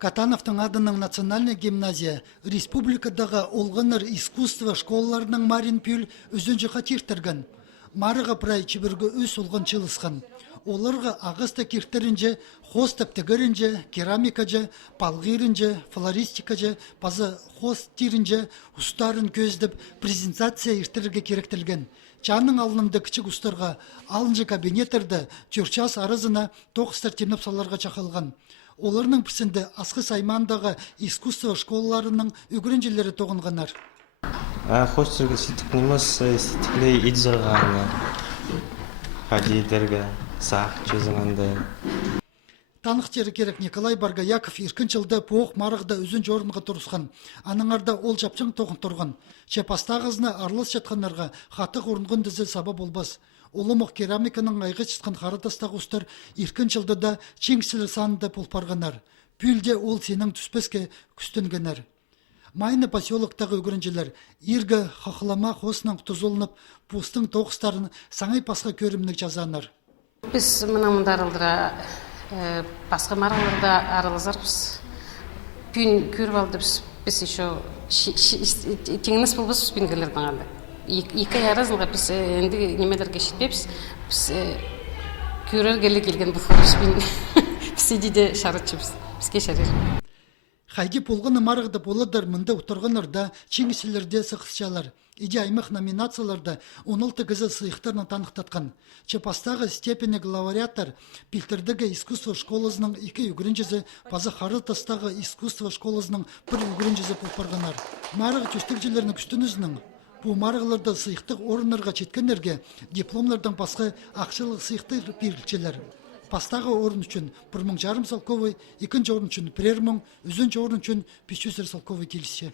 Катановтың адының национальный гимназия республикадағы олғыныр искусство школаларының марин пүл өзінжі қатиртірген. Марыға прай чебіргі өз олғын чылысқан. Оларға ағыста киртерінже, хост тігірінже, керамикаже, палғирінже, флористикаже, пазы хост тирінже, ұстарын көздіп презентация иртерге керектілген. Чаның алынымды кічік ұстарға алынжы кабинеттерді чөрчас арызына тоқыстар темніп саларға чақылған. Оларының пісінде асқы саймандағы искусство школаларының үгірінжелері тоғынғанар. Хостелге сетікнеміз сетіклей идзырғаны, хадидерге, сақ чөзіңінді. Танықтері керек Николай Баргаяков еркін жылды поқ марығда өзін жорынға тұрысқан. Аныңарда ол жапчың тоғын тұрған. Чепастағызына арлыс жатқанларға қатық орынғын дізі саба болбас. Олымық керамиканың айғы чытқан қаратастағы ұстар еркін жылды да чеңсілі санында полпарғанар. Пүлде ол сенің түспеске күстінгенер. Майны поселоктағы өгірінжелер ергі қақылама қосының тұзылынып, пустың тоқыстарын саңай пасқа көрімнік жазанар. Біз мұнамында арылдыра басқа мараларда арылызарбыз. Пүн көріп алды біз еще теңініз болбыз пүнгілердің алды. Екі аязынға біз енді немедерге шетпепіз. Біз көрергелі келген бұл қорыш пүн. Біз едеде шарытшыбыз. Бізге шарыр. Хайди полғыны марығды боладар мұнда ұтырғанырда чеңісілерде сықысчалар. Иде аймақ номинацияларда 16 кізі сыйықтарына танықтатқан. Чепастағы степені главариаттар пилтердегі искусство школызының 2 үгірінжізі, пазы Харытастағы искусство школызының 1 үгірінжізі полпарғанар. Марығы төстікжелерінің күстінізінің бұл марығыларда сыйықтық орынларға четкенерге дипломлардан басқа ақшылық сыйықтыр берілчелер. Пастағы орын үшін 1,5 мың салковый, екінші орын үшін 1,5 мың, үзінші орын үшін 500 салковый келісше.